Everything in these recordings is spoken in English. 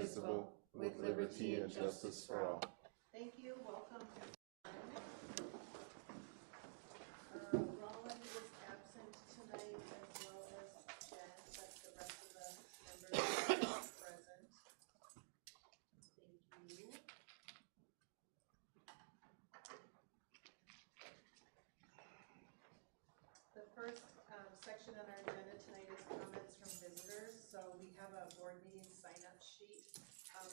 indivisible, with liberty and justice for all. Thank you. Welcome. Roland is absent tonight, as well as Jen, but the rest of the members are present. Thank you. The first section on our agenda tonight is comments from visitors. So we have a board meeting sign-up sheet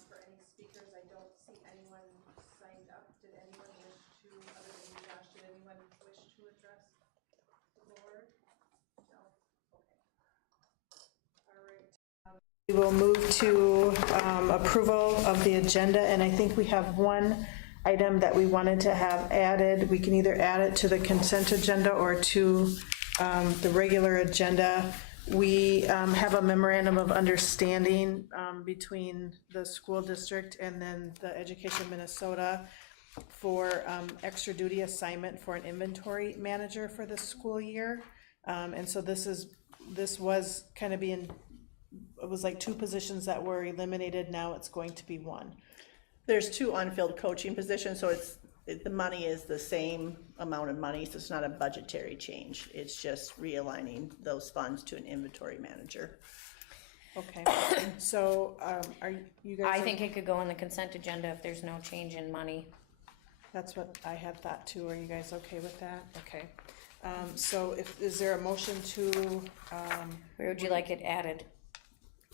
for any speakers. I don't see anyone signed up. Did anyone wish to, other than you, Josh, did anyone wish to address the board? No? Okay. All right. We will move to approval of the agenda, and I think we have one item that we wanted to have added. We can either add it to the consent agenda or to the regular agenda. We have a memorandum of understanding between the school district and then the Education Minnesota for extra duty assignment for an inventory manager for the school year. And so this was kind of it was like two positions that were eliminated. Now it's going to be one. There's two unfilled coaching positions, so the money is the same amount of money, so it's not a budgetary change. It's just realigning those funds to an inventory manager. Okay, so are you guys? I think it could go on the consent agenda if there's no change in money. That's what I had thought too. Are you guys okay with that? Okay. So is there a motion to? Where would you like it added?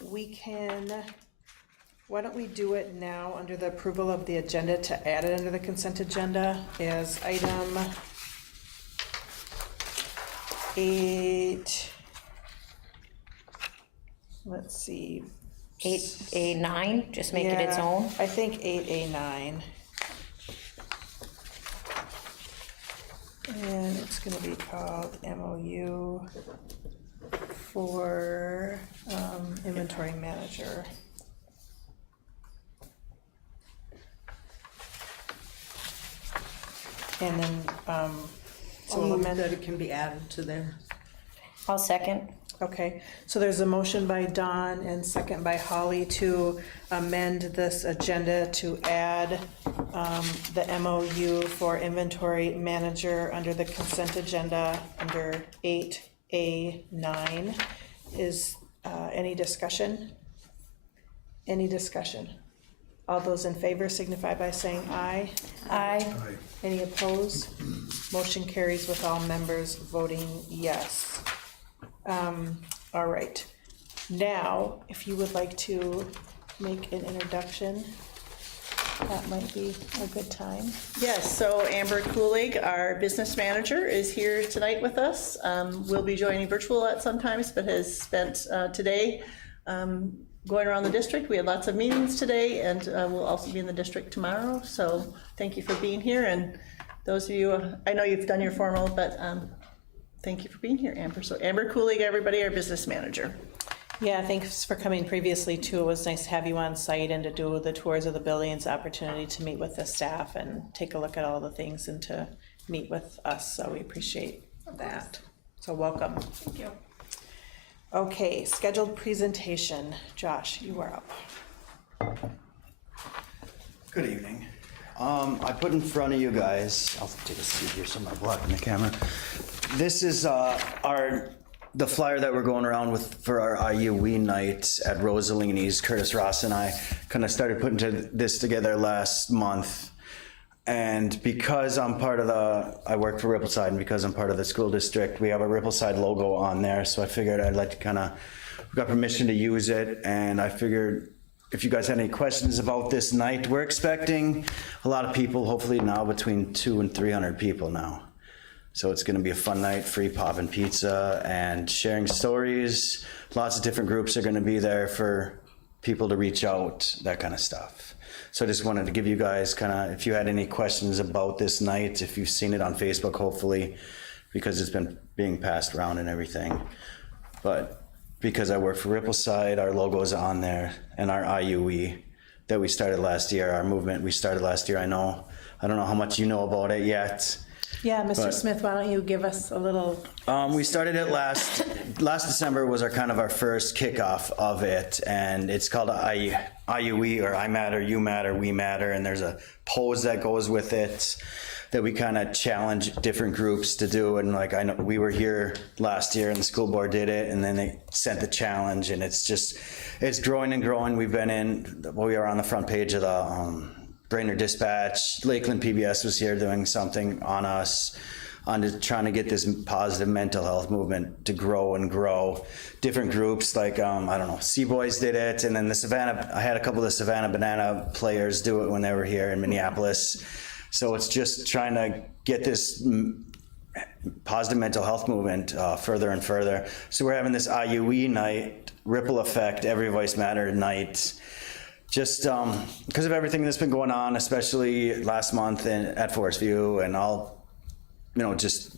We can. Why don't we do it now under the approval of the agenda to add it under the consent agenda as item 8. Let's see. 8A9, just make it its own. I think 8A9. And it's going to be called MOU for inventory manager. And then, so we'll amend that it can be added to there. I'll second. Okay, so there's a motion by Dawn and second by Holly to amend this agenda to add the MOU for inventory manager under the consent agenda under 8A9. Is any discussion? Any discussion? All those in favor signify by saying aye. Aye. Any opposed? Motion carries with all members voting yes. All right. Now, if you would like to make an introduction, that might be a good time. Yes, so Amber Kulig, our business manager, is here tonight with us. We'll be joining virtual at some times, but has spent today going around the district. We had lots of meetings today, and we'll also be in the district tomorrow. So thank you for being here. And those of you, I know you've done your formal, but thank you for being here, Amber. So Amber Kulig, everybody, our business manager. Yeah, thanks for coming previously too. It was nice to have you on site and to do the tours of the buildings, opportunity to meet with the staff and take a look at all the things and to meet with us. So we appreciate that. So welcome. Thank you. Okay, scheduled presentation. Josh, you are up. Good evening. I put in front of you guys, I'll take a seat here so I'm not blocking the camera. This is the flyer that we're going around with for our IUE night at Rosalini's. Curtis Ross and I kind of started putting this together last month. And because I'm part of I work for Rippleside, and because I'm part of the school district, we have a Rippleside logo on there. So I figured I'd like to we got permission to use it. And I figured if you guys had any questions about this night, we're expecting a lot of people, hopefully now between 200 and 300 people now. So it's gonna be a fun night, free pop and pizza and sharing stories. Lots of different groups are gonna be there for people to reach out, that kind of stuff. So I just wanted to give you guys if you had any questions about this night, if you've seen it on Facebook, hopefully, because it's been being passed around and everything. But because I work for Rippleside, our logo is on there, and our IUE that we started last year, our movement we started last year, I don't know how much you know about it yet. Yeah, Mr. But- Smith, why don't you give us a little, We started it last December was our kind of our first kickoff of it, and it's called IUE, or I Matter, You Matter, We Matter, and there's a pose that goes with it that we kind of challenge different groups to do. And like, I know we were here last year and the school board did it, and then they sent the challenge, and it's growing and growing. We are on the front page of the Brainerd Dispatch. Lakeland PBS was here doing something on us, on just trying to get this positive mental health movement to grow and grow. Different groups like, I don't know, Sea Boys did it, and then I had a couple of the Savannah Banana players do it when they were here in Minneapolis. So it's just trying to get this positive mental health movement further and further. So we're having this IUE night, Ripple Effect, Every Voice Matter night, just because of everything that's been going on, especially last month at Forest View and all,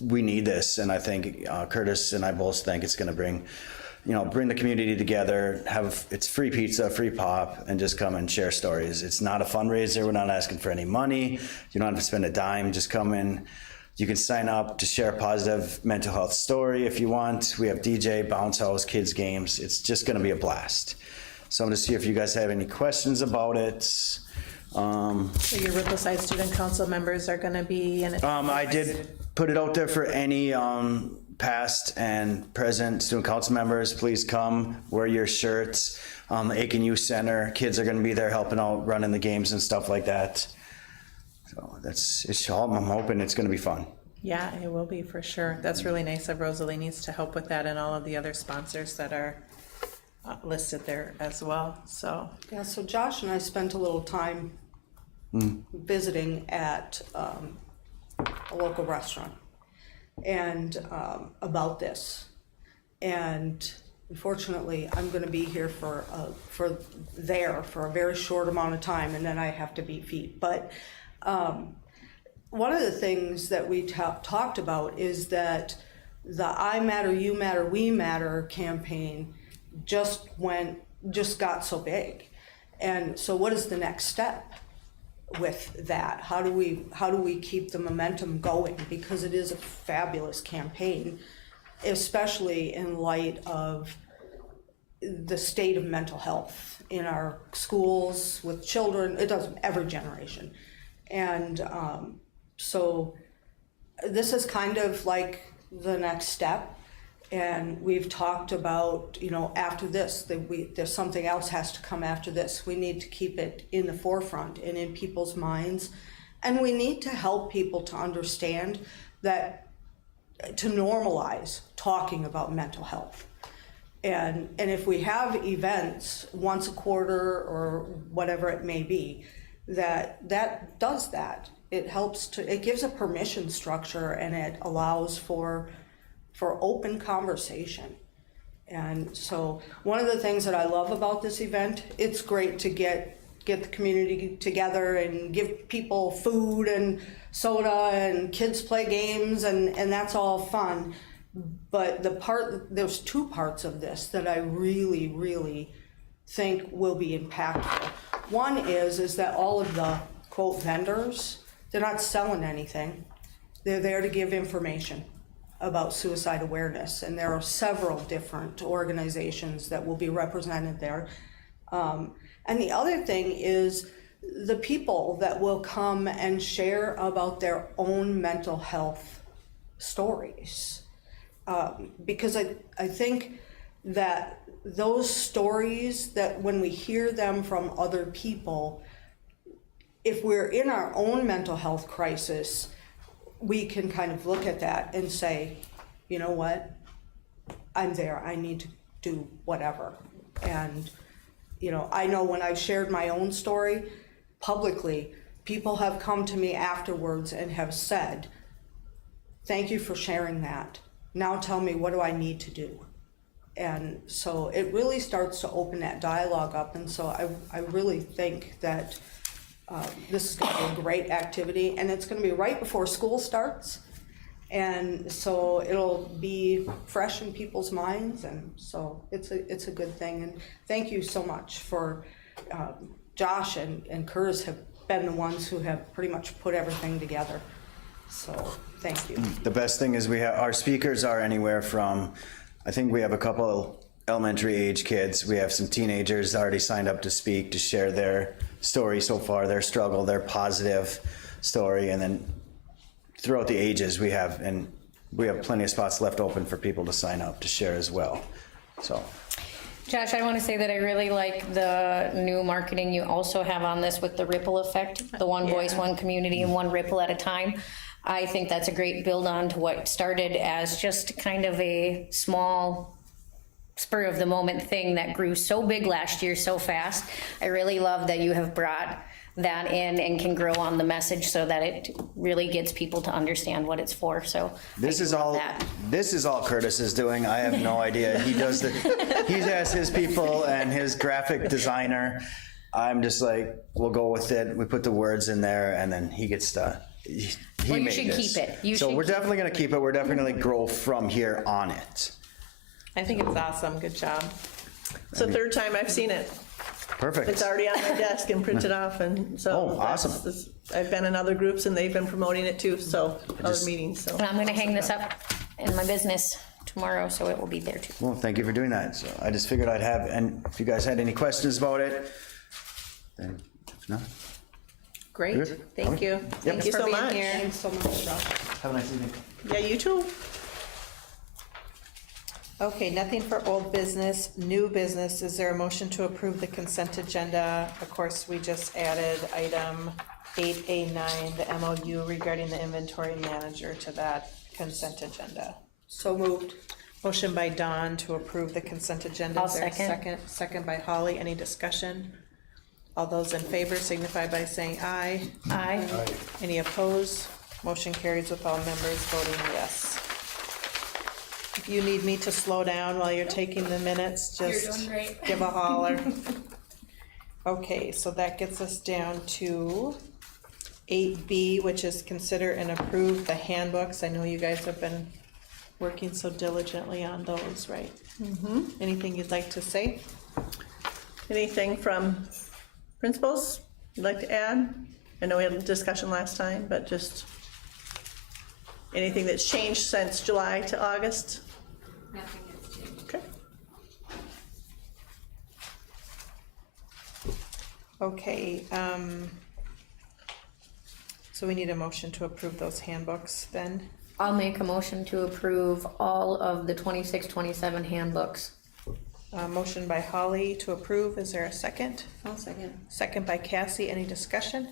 we need this. And I think Curtis and I both think it's going to bring the community together, it's free pizza, free pop, and just come and share stories. It's not a fundraiser. We're not asking for any money. You don't have to spend a dime. Just come in. You can sign up to share a positive mental health story if you want. We have DJ, bounce house, kids games. It's just going to be a blast. So I'm going to see if you guys have any questions about it. so your Rippleside Student Council members are gonna be in it? I did put it out there for any past and present student council members. Please come, wear your shirts. The Aiken Youth Center, kids are going to be there helping out, running the games and stuff like that. So I'm hoping it's going to be fun. Yeah, it will be for sure. That's really nice of Rosalie needs to help with that and all of the other sponsors that are listed there as well, so. Yeah, so Josh and I spent a little time visiting at a local restaurant and about this. And unfortunately, I'm going to be here for a very short amount of time, and then I have to beat feet. But one of the things that we talked about is that the I Matter, You Matter, We Matter campaign just got so big. And so what is the next step with that? How do we keep the momentum going? Because it is a fabulous campaign, especially in light of the state of mental health in our schools with children. It does every generation. And so this is kind of like the next step. And we've talked about, after this, there's something else has to come after this. We need to keep it in the forefront and in people's minds. And we need to help people to understand that, to normalize talking about mental health. And if we have events once a quarter or whatever it may be, that does that. It gives a permission structure, and it allows for open conversation. And so one of the things that I love about this event, it's great to get the community together and give people food and soda and kids play games, and that's all fun. But there's two parts of this that I really, really think will be impactful. One is that all of the quote vendors, they're not selling anything. They're there to give information about suicide awareness, and there are several different organizations that will be represented there. And the other thing is the people that will come and share about their own mental health stories. Because I think that those stories, that when we hear them from other people, if we're in our own mental health crisis, we can kind of look at that and say, you know what, I'm there, I need to do whatever. And, I know when I've shared my own story publicly, people have come to me afterwards and have said, thank you for sharing that. Now tell me, what do I need to do? And so it really starts to open that dialogue up. And so I really think that this is going to be a great activity, and it's going to be right before school starts, and so it'll be fresh in people's minds, and so it's a good thing. And thank you so much for Josh and Kurz have been the ones who have pretty much put everything together. So, thank you. The best thing is our speakers are anywhere from, I think we have a couple elementary age kids. We have some teenagers already signed up to speak, to share their story so far, their struggle, their positive story. And then throughout the ages we have plenty of spots left open for people to sign up to share as well. So. Josh, I want to say that I really like the new marketing you also have on this with the ripple effect, the one voice, one community, and one ripple at a time. I think that's a great build on to what started as just kind of a small spur of the moment thing that grew so big last year so fast. I really love that you have brought that in and can grow on the message so that it really gets people to understand what it's for. So This is all Curtis is doing. I have no idea. He has his people and his graphic designer. I'm just like, we'll go with it. We put the words in there and then he gets to, Well, you should keep it. So we're definitely going to keep it. We're definitely going to grow from here on it. I think it's awesome. Good job. It's the third time I've seen it. Perfect. It's already on my desk and printed off, and so. Oh, awesome. I've been in other groups and they've been promoting it too, so, other meetings, so. and I'm going to hang this up in my business tomorrow, so it will be there too. Well, thank you for doing that. So I just figured I'd have, and if you guys had any questions about it, then if not, Great. Good. Thank you. Thanks you for so being much. here. Thanks so much, Josh. have a nice evening. Yeah, you too. Okay, nothing for old business, new business. Is there a motion to approve the consent agenda? Of course, we just added item 8A9, the MOU regarding the inventory manager to that consent agenda. So moved. Motion by Dawn to approve the consent agenda. I'll Is there a second. Second by Holly. Any discussion? All those in favor signify by saying aye. Aye. Any opposed? Motion carries with all members voting yes. If you need me to slow down while you're taking the minutes, just give a holler. Okay, so that gets us down to 8B, which is consider and approve the handbooks. I know you guys have been working so diligently on those, right? Anything you'd like to say? Anything from principals you'd like to add? I know we had a discussion last time, but just anything that's changed since July to August? Nothing has changed. Okay. Okay, so we need a motion to approve those handbooks then. I'll make a motion to approve all of the 26-27 handbooks. Motion by Holly to approve. Is there a second? I'll second. Second by Cassie. Any discussion?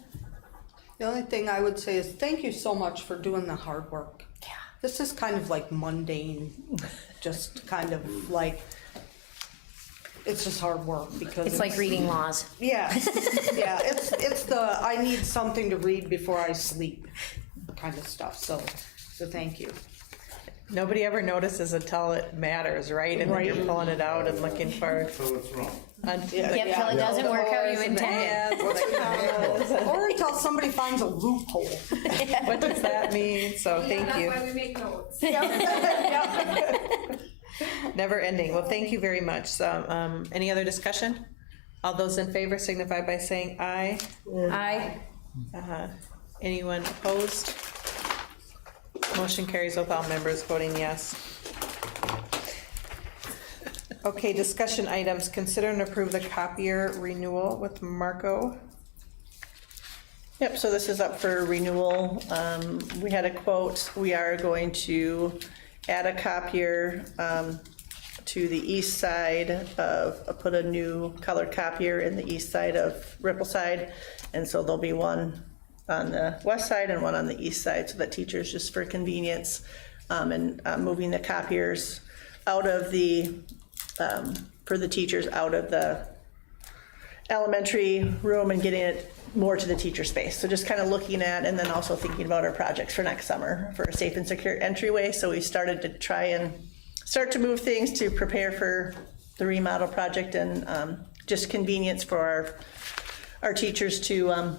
The only thing I would say is thank you so much for doing the hard work. Yeah. This is kind of like mundane, just kind of like, it's just hard work because It's like reading laws. Yeah, yeah, it's the, I need something to read before I sleep kind of stuff, so thank you. Nobody ever notices until it matters, right? And then you're pulling it out and looking for. So it's wrong. Yep, till it doesn't work how you intended. Or until somebody finds a loophole. What does that mean? So thank you. That's why we make notes. Never ending. Well, thank you very much. So, any other discussion? All those in favor signify by saying aye. Aye. Anyone opposed? Motion carries with all members voting yes. Okay, discussion items. Consider and approve the copier renewal with Marco. Yep, so this is up for renewal. We had a quote. We are going to add a copier to the east side of, put a new colored copier in the east side of Rippleside. And so there'll be one on the west side and one on the east side, so that teachers, just for convenience, and moving the copiers out of the, for the teachers out of the elementary room and getting it more to the teacher space. So just kind of looking at, and then also thinking about our projects for next summer for a safe and secure entryway. So we started to try and start to move things to prepare for the remodel project, and just convenience for our teachers to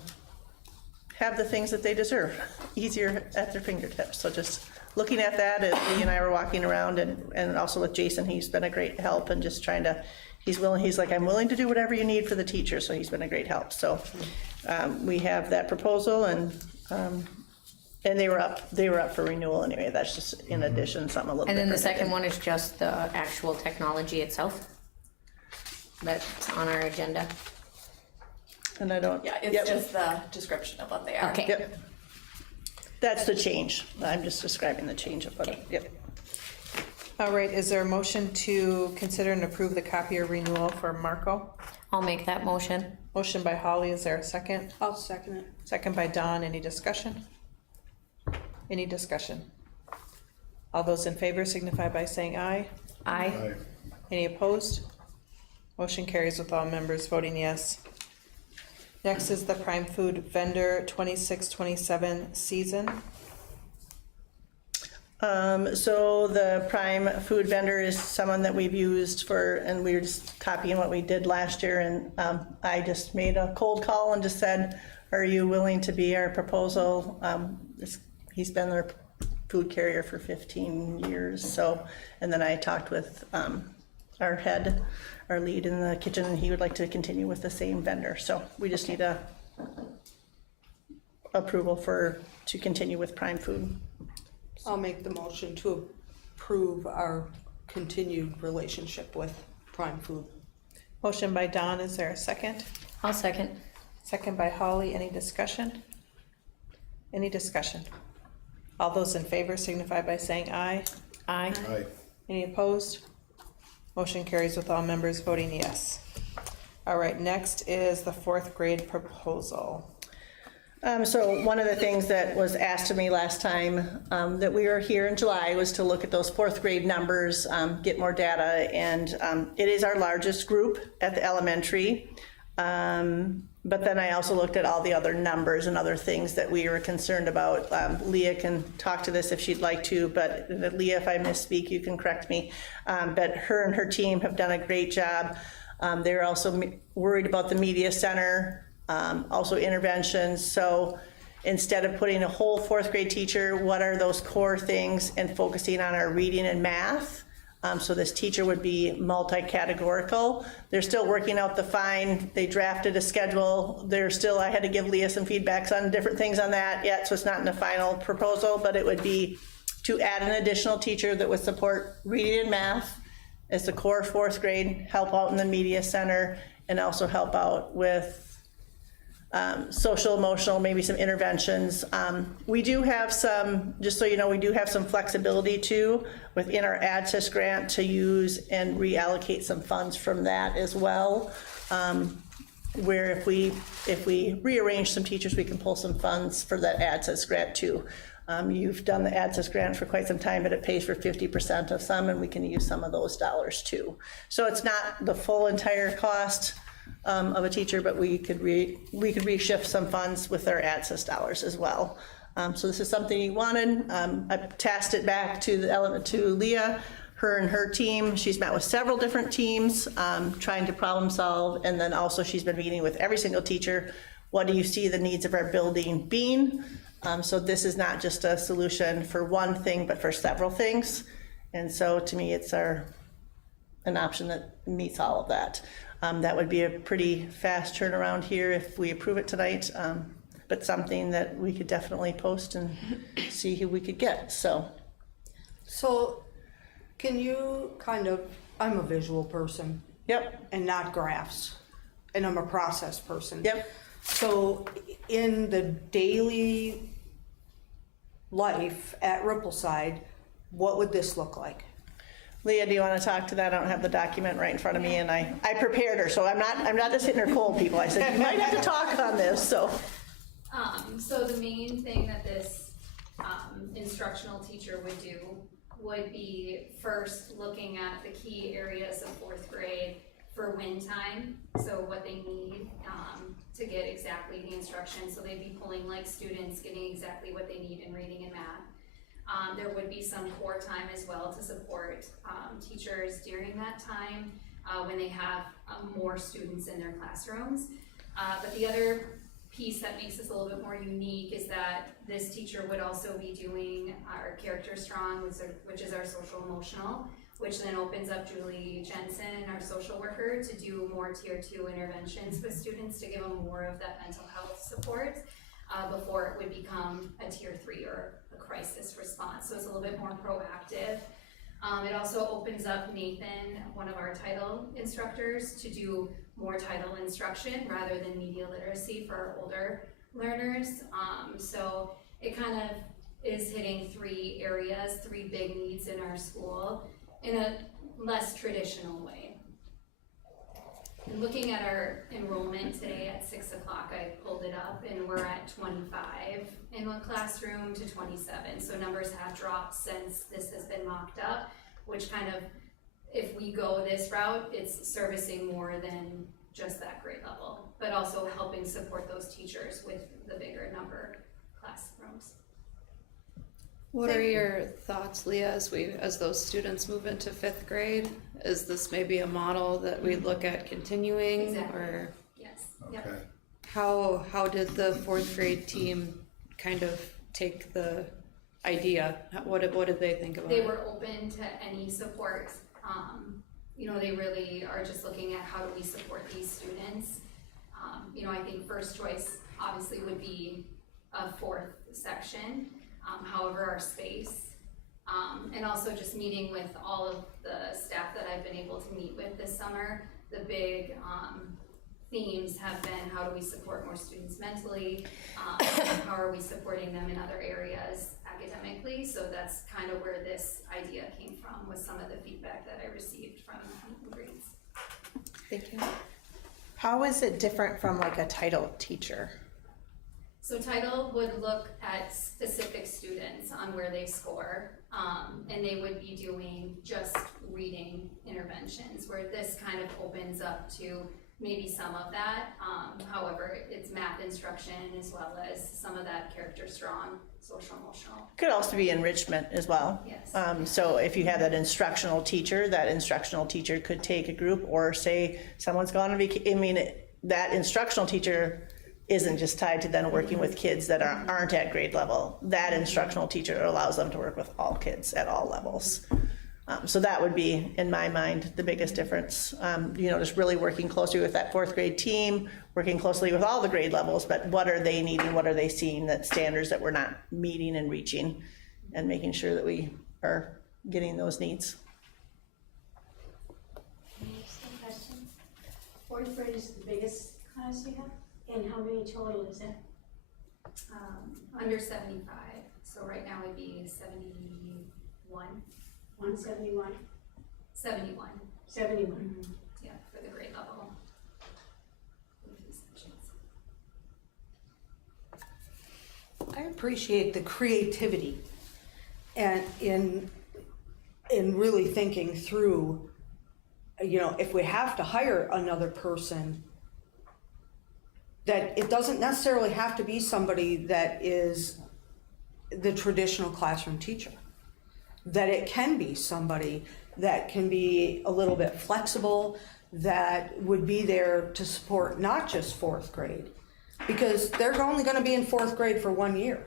have the things that they deserve easier at their fingertips. So just looking at that, as Lee and I were walking around, and also with Jason, he's been a great help, and just trying to, he's like, I'm willing to do whatever you need for the teacher, so he's been a great help. So we have that proposal, and And they were up for renewal anyway, that's just in addition, something a little And then the different. second one is just the actual technology itself. That's on our agenda. And I don't. Yeah, Yep. it's just the description of what they are. Okay. Yep. That's the change. I'm just describing the change of what, yep. All right, is there a motion to consider and approve the copier renewal for Marco? I'll make that motion. Motion by Holly, is there a second? I'll second it. Second by Dawn, any discussion? Any discussion? All those in favor signify by saying aye. Aye. Any opposed? Motion carries with all members voting yes. Next is the Prime Food Vendor 26-27 season. So the Prime Food Vendor is someone that we've used for, and we were just copying what we did last year, and I just made a cold call and just said, are you willing to be our proposal? He's been their food carrier for 15 years, so, and then I talked with our lead in the kitchen, and he would like to continue with the same vendor, so we just need a approval to continue with Prime Food. I'll make the motion to approve our continued relationship with Prime Food. Motion by Dawn, is there a second? I'll second. Second by Holly, any discussion? Any discussion? All those in favor signify by saying aye. Aye. Any opposed? Motion carries with all members voting yes. All right, next is the fourth grade proposal. So one of the things that was asked of me last time that we were here in July was to look at those fourth grade numbers, get more data, and it is our largest group at the elementary. But then I also looked at all the other numbers and other things that we were concerned about. Leah can talk to this if she'd like to, but Leah, if I misspeak, you can correct me. But her and her team have done a great job. They're also worried about the media center, also interventions. So instead of putting a whole fourth grade teacher, what are those core things, and focusing on our reading and math. So this teacher would be multi-categorical. They're still working out the fine. They drafted a schedule. I had to give Leah some feedbacks on different things on that yet, so it's not in the final proposal, but it would be to add an additional teacher that would support reading and math as the core fourth grade, help out in the media center, and also help out with social, emotional, maybe some interventions. We do have some, just so you know, we do have some flexibility too within our ADSIS grant to use and reallocate some funds from that as well. Where if we rearrange some teachers, we can pull some funds for that ADSIS grant too. You've done the ADSIS grant for quite some time, but it pays for 50% of some, and we can use some of those dollars too. So it's not the full entire cost of a teacher, but we could reshift some funds with our ADSIS dollars as well. So this is something you wanted. I tasked it back to Leah, her and her team. She's met with several different teams, trying to problem solve, and then also she's been meeting with every single teacher. What do you see the needs of our building being? So this is not just a solution for one thing, but for several things. And so to me, it's an option that meets all of that. That would be a pretty fast turnaround here if we approve it tonight, but something that we could definitely post and see who we could get, so. So can you I'm a visual person. Yep. And not graphs, and I'm a process person. Yep. So in the daily life at Rippleside, what would this look like? Leah, do you want to talk to that? I don't have the document right in front of me, and I prepared her, so I'm not just hitting her cold, people. I said, you might have to talk on this, so. So the main thing that this instructional teacher would do would be first looking at the key areas of fourth grade for win time, so what they need to get exactly the instruction. So they'd be pulling like students getting exactly what they need in reading and math. There would be some core time as well to support teachers during that time when they have more students in their classrooms. But the other piece that makes this a little bit more unique is that this teacher would also be doing our Character Strong, which is our social emotional, which then opens up Julie Jensen, our social worker, to do more tier 2 interventions with students to give them more of that mental health support. before it would become a tier 3 or a crisis response. So it's a little bit more proactive. It also opens up Nathan, one of our title instructors, to do more title instruction rather than media literacy for our older learners. So it kind of is hitting 3 areas, 3 big needs in our school in a less traditional way. And looking at our enrollment today at 6 o'clock, I pulled it up, and we're at 25 in one classroom to 27. So numbers have dropped since this has been mocked up, which kind of, if we go this route, it's servicing more than just that grade level, but also helping support those teachers with the bigger number classrooms. What are your thoughts, Leah, as those students move into 5th grade? Is this maybe a model that we look at continuing? Exactly. Or Yes, yep. Okay. how did the 4th grade team kind of take the idea? What did they think about They it? were open to any support. You know, they really are just looking at how do we support these students. You know, I think first choice obviously would be a 4th section. However, our space, and also just meeting with all of the staff that I've been able to meet with this summer, the big themes have been how do we support more students mentally, how are we supporting them in other areas academically. So that's kind of where this idea came from, with some of the feedback that I received from meet and greets. Thank you. How is it different from like a title teacher? So title would look at specific students on where they score, and they would be doing just reading interventions, where this kind of opens up to maybe some of that. However, it's math instruction as well as some of that character strong, social emotional. Could also be enrichment as well. Yes. So if you have that instructional teacher could take a group, or say someone's gone on vacation. That instructional teacher isn't just tied to then working with kids that aren't at grade level. That instructional teacher allows them to work with all kids at all levels. So that would be, in my mind, the biggest difference. You know, just really working closely with that 4th grade team, working closely with all the grade levels, but what are they needing, what are they seeing, that standards that we're not meeting and reaching, and making sure that we are getting those needs. Some questions. 4th grade is the biggest class you have, and how many total is that? Under 75, so right now it'd be 71. 171, 71, 71. yeah, for the grade level. With these sections. I appreciate the creativity and in really thinking through, you know, if we have to hire another person, that it doesn't necessarily have to be somebody that is the traditional classroom teacher. That it can be somebody that can be a little bit flexible, that would be there to support not just 4th grade, because they're only gonna be in 4th grade for 1 year.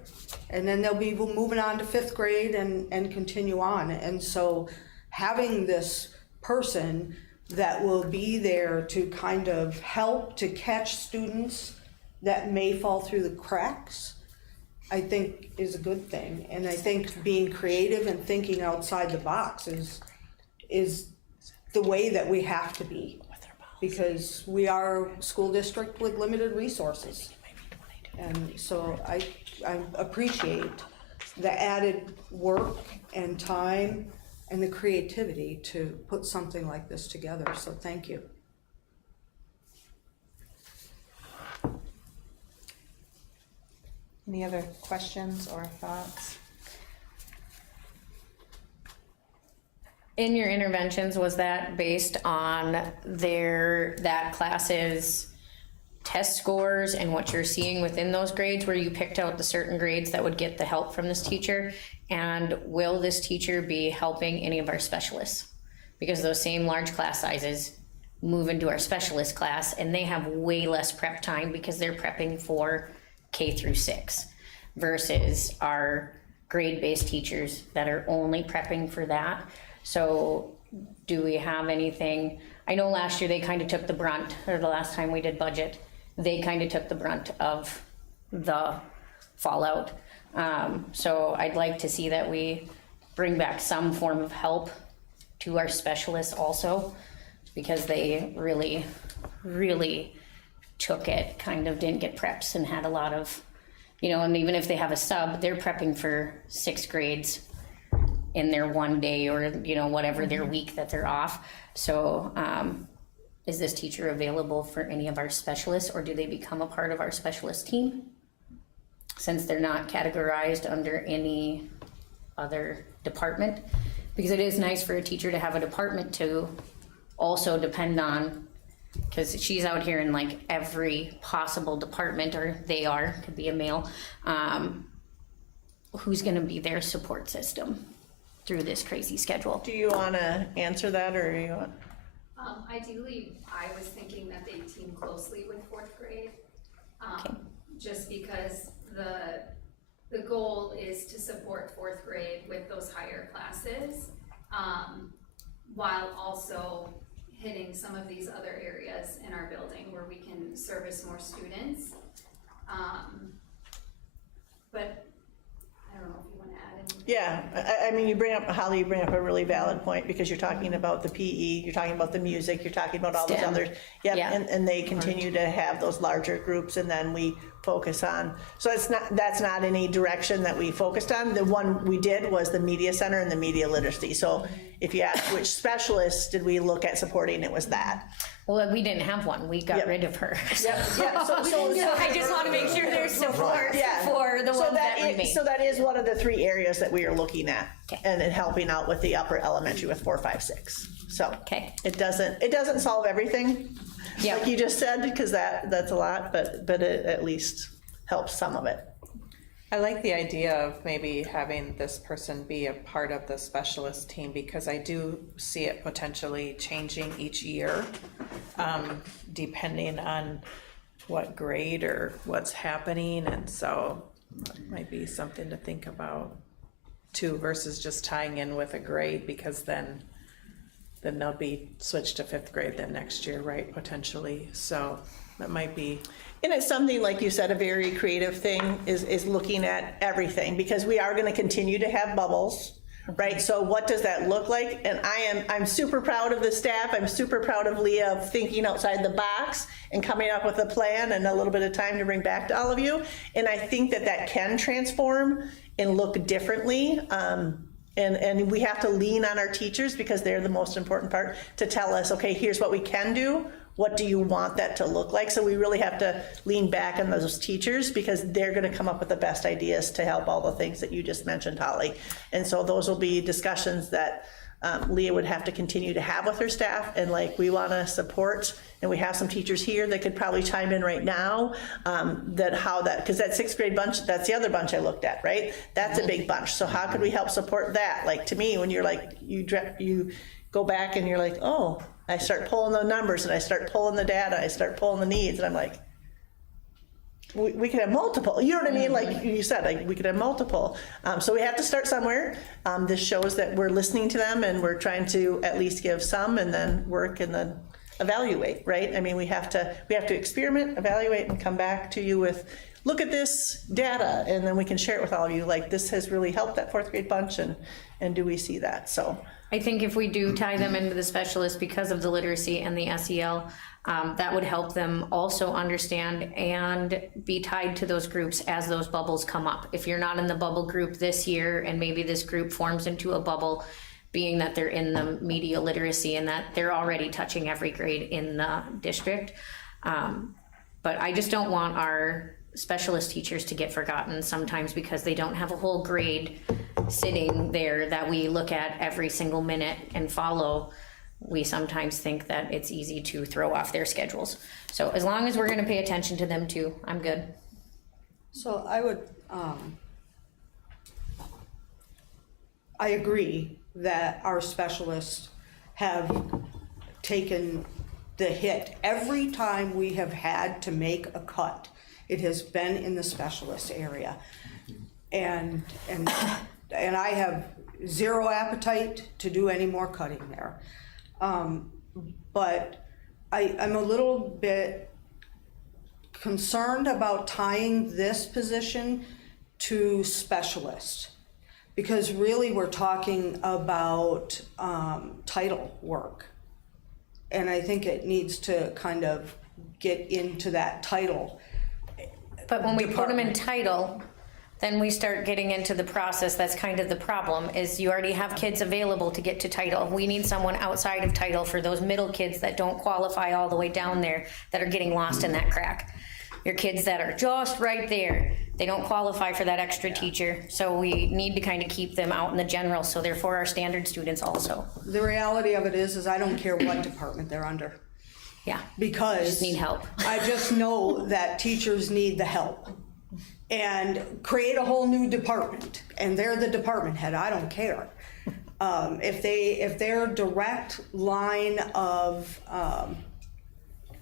And then they'll be moving on to 5th grade and continue on. And so having this person that will be there to kind of help to catch students that may fall through the cracks, I think is a good thing. And I think being creative and thinking outside the box is the way that we have to be, because we are a school district with limited resources. And so I appreciate the added work and time and the creativity to put something like this together, so thank you. Any other questions or thoughts? In your interventions, was that based on that class's test scores and what you're seeing within those grades, where you picked out the certain grades that would get the help from this teacher? And will this teacher be helping any of our specialists? Because those same large class sizes move into our specialist class, and they have way less prep time because they're prepping for K through 6 versus our grade-based teachers that are only prepping for that. So do we have anything? I know last year they kind of took the brunt, or the last time we did budget, they kind of took the brunt of the fallout. So I'd like to see that we bring back some form of help to our specialists also, because they really, really took it, kind of didn't get preps and had a lot of, you know, and even if they have a sub, they're prepping for 6th grades in their one day or, you know, whatever their week that they're off. So is this teacher available for any of our specialists, or do they become a part of our specialist team? Since they're not categorized under any other department, because it is nice for a teacher to have a department to also depend on, because she's out here in like every possible department, or they are, could be a male, who's gonna be their support system through this crazy schedule. Do you want to answer that, or you want? Ideally, I was thinking that they team closely with 4th grade. Just because the goal is to support 4th grade with those higher classes, while also hitting some of these other areas in our building where we can service more students. But I don't know if you want to add anything. Yeah, I mean, Holly, you bring up a really valid point, because you're talking about the PE, you're talking about the music, you're talking about all those STEM. others. Yep, Yeah. and they continue to have those larger groups, and then we focus on, so that's not any direction that we focused on. The one we did was the media center and the media literacy. So if you ask which specialists did we look at supporting, it was that. Well, we didn't have one, we got Yep. rid of her. Yeah, so I just want to make sure there's support Yeah. for the So ones that remain. So that is one of the 3 areas that we are looking at, Okay. and then helping out with the upper elementary with 4, 5, 6. So Okay. it doesn't solve everything, Yep. like you just said, because that's a lot, but it at least helps some of it. I like the idea of maybe having this person be a part of the specialist team, because I do see it potentially changing each year, depending on what grade or what's happening, and so it might be something to think about too, versus just tying in with a grade, because then they'll be switched to 5th grade then next year, right, potentially, so that might be. And it's something, like you said, a very creative thing is looking at everything, because we are gonna continue to have bubbles, right? So what does that look like? And I'm super proud of the staff, I'm super proud of Leah of thinking outside the box and coming up with a plan and a little bit of time to bring back to all of you. And I think that can transform and look differently. And we have to lean on our teachers, because they're the most important part, to tell us, okay, here's what we can do. What do you want that to look like? So we really have to lean back on those teachers, because they're gonna come up with the best ideas to help all the things that you just mentioned, Holly. And so those will be discussions that Leah would have to continue to have with her staff, and like, we wanna support, and we have some teachers here that could probably chime in right now, because that 6th grade bunch, that's the other bunch I looked at, right? That's a big bunch, so how could we help support that? Like, to me, when you're like, you go back and you're like, oh, I start pulling the numbers, and I start pulling the data, I start pulling the needs, and I'm like, we could have multiple, you know what I mean? Like you said, like, we could have multiple. So we have to start somewhere. This shows that we're listening to them, and we're trying to at least give some, and then work, and then evaluate, right? I mean, we have to experiment, evaluate, and come back to you with, look at this data, and then we can share it with all of you, like, this has really helped that 4th grade bunch, and do we see that? So I think if we do tie them into the specialist because of the literacy and the SEL, that would help them also understand and be tied to those groups as those bubbles come up. If you're not in the bubble group this year, and maybe this group forms into a bubble, being that they're in the media literacy and that they're already touching every grade in the district. But I just don't want our specialist teachers to get forgotten sometimes, because they don't have a whole grade sitting there that we look at every single minute and follow. We sometimes think that it's easy to throw off their schedules. So as long as we're gonna pay attention to them too, I'm good. So I would, I agree that our specialists have taken the hit. Every time we have had to make a cut, it has been in the specialist area. And I have zero appetite to do any more cutting there. But I'm a little bit concerned about tying this position to specialist. Because really we're talking about title work. And I think it needs to kind of get into that title. But when we put them in Department. title, then we start getting into the process. That's kind of the problem, is you already have kids available to get to title. We need someone outside of title for those middle kids that don't qualify all the way down there, that are getting lost in that crack. Your kids that are just right there, they don't qualify for that extra teacher. So we need to kind of keep them out in the general, so therefore our standard students also. The reality of it is I don't care what department they're under. Yeah, Because just need help. I just know that teachers need the help. And create a whole new department, and they're the department head, I don't care. If their direct line of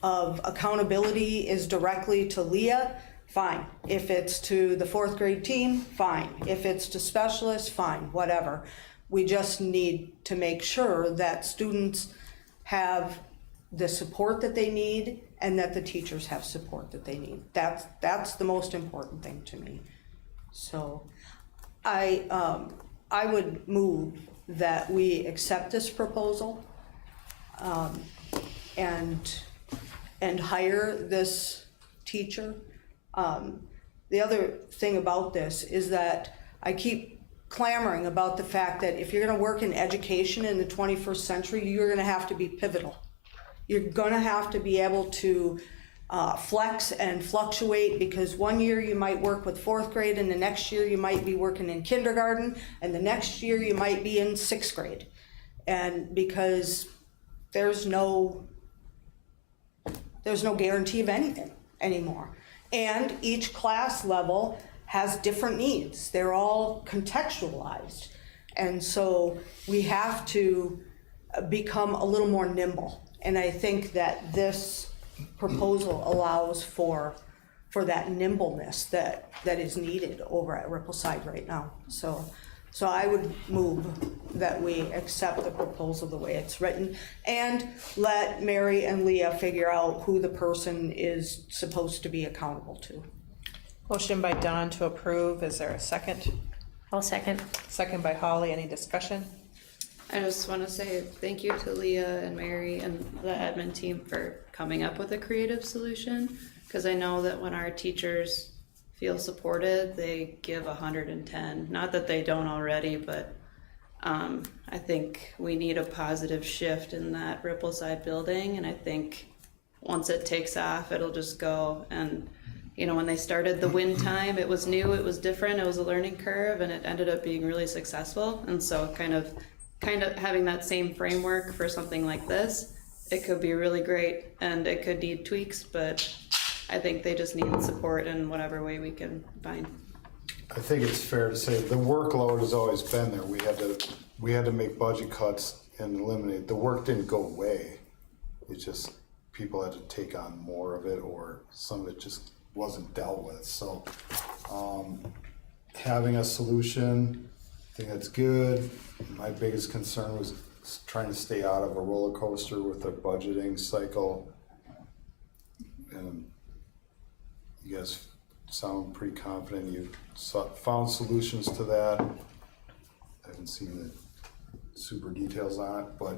accountability is directly to Leah, fine. If it's to the 4th grade team, fine. If it's to specialists, fine, whatever. We just need to make sure that students have the support that they need and that the teachers have support that they need. That's the most important thing to me. So I would move that we accept this proposal and hire this teacher. The other thing about this is that I keep clamoring about the fact that if you're gonna work in education in the 21st century, you're gonna have to be pivotal. You're gonna have to be able to flex and fluctuate, because one year you might work with 4th grade and the next year you might be working in kindergarten and the next year you might be in 6th grade. And because there's no guarantee of anything anymore. And each class level has different needs. They're all contextualized. And so we have to become a little more nimble. And I think that this proposal allows for that nimbleness that is needed over at Rippleside right now. So I would move that we accept the proposal the way it's written and let Mary and Leah figure out who the person is supposed to be accountable to. Motion by Dawn to approve. Is there a second? I'll second. Second by Holly. Any discussion? I just want to say thank you to Leah and Mary and the admin team for coming up with a creative solution, because I know that when our teachers feel supported, they give 110. Not that they don't already, but I think we need a positive shift in that Rippleside building, and I think once it takes off, it'll just go. And you know, when they started the win time, it was new, it was different, it was a learning curve, and it ended up being really successful. And so kind of having that same framework for something like this, it could be really great, and it could need tweaks, but I think they just need support in whatever way we can find. I think it's fair to say the workload has always been there. We had to make budget cuts and eliminate. The work didn't go away. It just, people had to take on more of it, or some of it just wasn't dealt with. So having a solution, I think that's good. My biggest concern was trying to stay out of a roller coaster with a budgeting cycle. And you guys sound pretty confident you've found solutions to that. I haven't seen the super details on it, but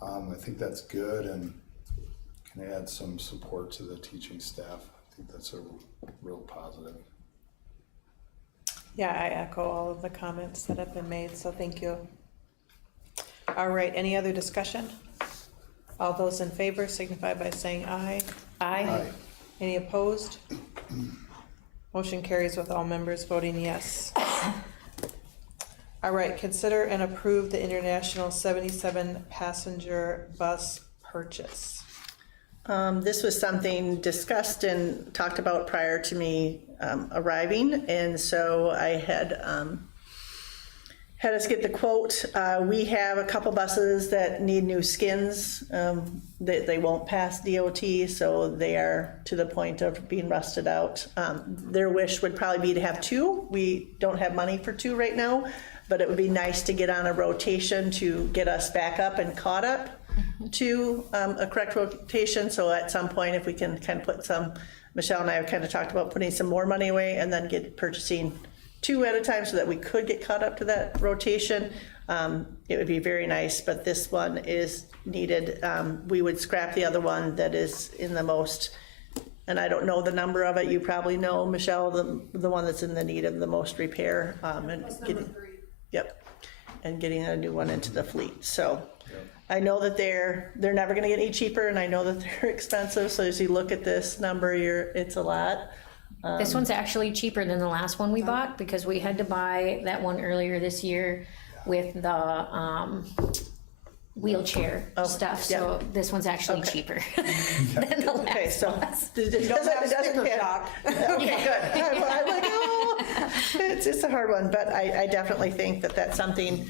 I think that's good and can add some support to the teaching staff. I think that's a real positive. Yeah, I echo all of the comments that have been made, so thank you. All right, any other discussion? All those in favor signify by saying aye. Aye. Any opposed? Motion carries with all members voting yes. All right, consider and approve the International 77 passenger bus purchase. This was something discussed and talked about prior to me arriving, and so I had us get the quote. We have a couple buses that need new skins. They won't pass DOT, so they are to the point of being rusted out. Their wish would probably be to have two. We don't have money for two right now, but it would be nice to get on a rotation to get us back up and caught up to a correct rotation. So at some point, if we can kind of put some, Michelle and I have kind of talked about putting some more money away and then purchasing 2 at a time so that we could get caught up to that rotation, it would be very nice, but this one is needed. We would scrap the other one that is in the most, and I don't know the number of it, you probably know, Michelle, the one that's in the need of the most repair. And getting, yep, and getting a new one into the fleet. So I know that they're never gonna get any cheaper, and I know that they're expensive, so as you look at this number, it's a lot. This one's actually cheaper than the last one we bought because we had to buy that one earlier this year with the wheelchair stuff. So this one's actually cheaper than the last. Okay, so it Don't have doesn't sticker get- shock. Okay, good. I'm like, oh, it's a hard one, but I definitely think that that's something,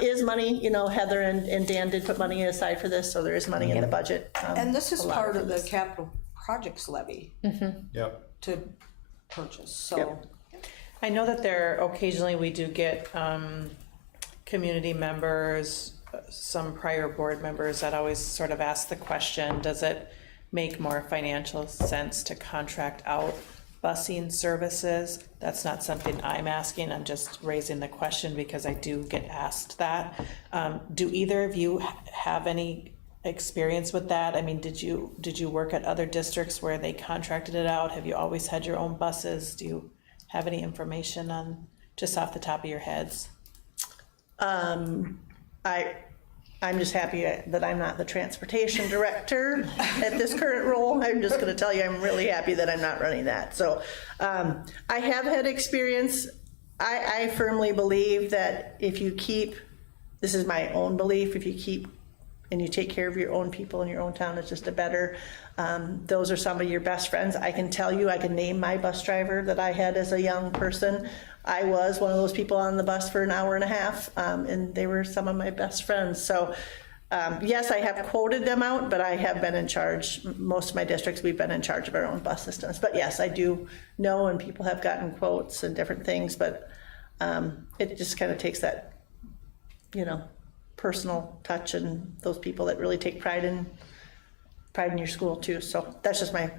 is money, you know, Heather and Dan did put money aside for this, so there is money in the budget. And this is allotted part for of the this. capital projects levy Yep. to purchase, so. Yep. I know that occasionally we do get community members, some prior board members that always sort of ask the question, does it make more financial sense to contract out busing services? That's not something I'm asking, I'm just raising the question because I do get asked that. Do either of you have any experience with that? I mean, did you work at other districts where they contracted it out? Have you always had your own buses? Do you have any information on, just off the top of your heads? I'm just happy that I'm not the transportation director at this current role. I'm just gonna tell you, I'm really happy that I'm not running that. So, I have had experience. I firmly believe that if you keep, this is my own belief, if you keep and you take care of your own people in your own town, it's just a better, those are some of your best friends. I can tell you, I can name my bus driver that I had as a young person. I was one of those people on the bus for an hour and a half, and they were some of my best friends. So, yes, I have quoted them out, but I have been in charge. Most of my districts, we've been in charge of our own bus systems. But yes, I do know, and people have gotten quotes and different things, but it just kind of takes that, you know, personal touch and those people that really take pride in your school too. So that's just my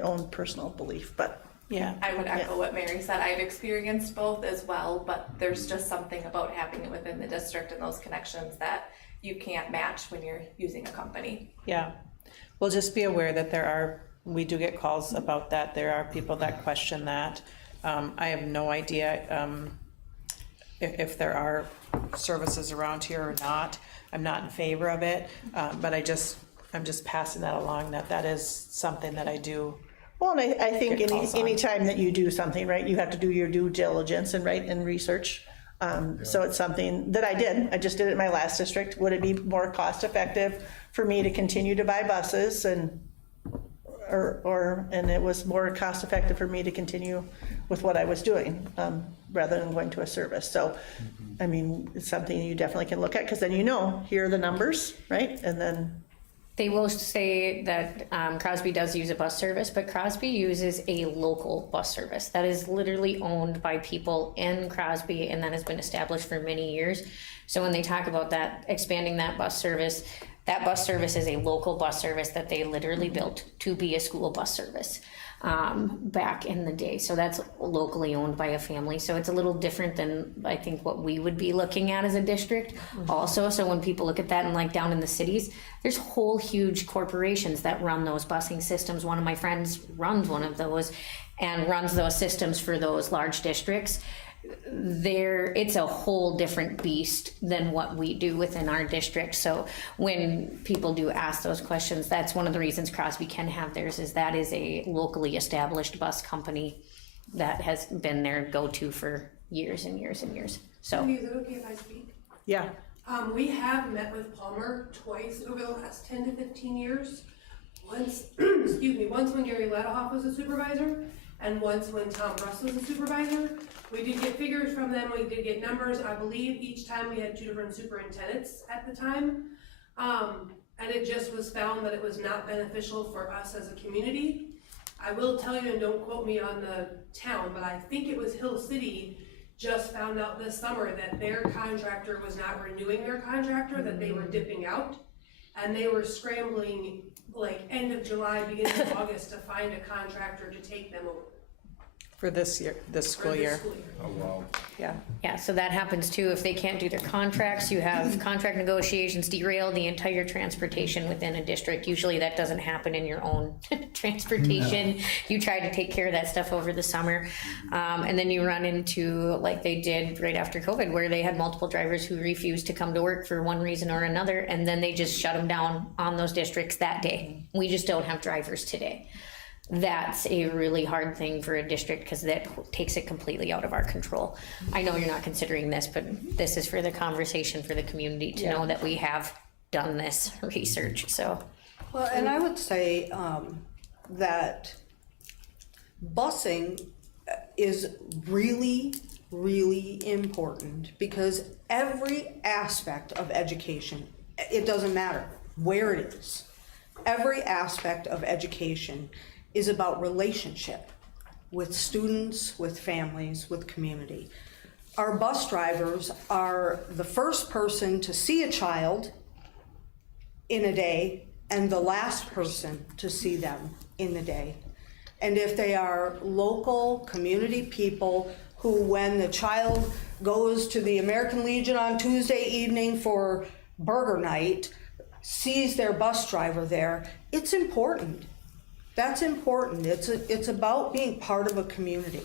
own personal belief, but. Yeah. I would echo what Mary said. I've experienced both as well, but there's just something about having it within the district and those connections that you can't match when you're using a company. Yeah. Well, just be aware that we do get calls about that. There are people that question that. I have no idea if there are services around here or not. I'm not in favor of it, but I'm just passing that along, that is something that I do. Well, and I think Good calls on. any time that you do something, right, you have to do your due diligence and research. So it's something that I did. I just did it in my last district. Would it be more cost effective for me to continue to buy buses and it was more cost effective for me to continue with what I was doing rather than going to a service. So, I mean, it's something you definitely can look at because then you know, here are the numbers, right? And then They will say that Crosby does use a bus service, but Crosby uses a local bus service that is literally owned by people in Crosby and that has been established for many years. So when they talk about that, expanding that bus service is a local bus service that they literally built to be a school bus service back in the day. So that's locally owned by a family. So it's a little different than I think what we would be looking at as a district also. So when people look at that and like down in the cities, there's whole huge corporations that run those busing systems. One of my friends runs one of those and runs those systems for those large districts. It's a whole different beast than what we do within our district. So when people do ask those questions, that's one of the reasons Crosby can have theirs, is that is a locally established bus company that has been their go-to for years and years and years. So Is it okay if I speak? yeah, We have met with Palmer twice over the last 10 to 15 years. Once, once when Gary Ladahoff was a supervisor, and once when Tom Russ was a supervisor. We did get figures from them, we did get numbers. I believe each time we had 2 different superintendents at the time. And it just was found that it was not beneficial for us as a community. I will tell you, and don't quote me on the town, but I think it was Hill City just found out this summer that their contractor was not renewing their contractor, that they were dipping out. And they were scrambling like end of July, beginning of August to find a contractor to take them over. For this year, this school year, Oh, wow. yeah. Yeah, so that happens too. If they can't do their contracts, you have contract negotiations derail the entire transportation within a district. Usually that doesn't happen in your own transportation. You try to take care of that stuff over the summer. And then you run into, like they did right after COVID, where they had multiple drivers who refused to come to work for one reason or another, and then they just shut them down on those districts that day. We just don't have drivers today. That's a really hard thing for a district because that takes it completely out of our control. I know you're not considering this, but this is for the conversation for the community to know that we have done this research, so. Well, and I would say that busing is really, really important because every aspect of education, it doesn't matter where it is, every aspect of education is about relationship with students, with families, with community. Our bus drivers are the first person to see a child in a day and the last person to see them in the day. And if they are local community people who, when the child goes to the American Legion on Tuesday evening for burger night, sees their bus driver there, it's important. That's important. It's about being part of a community.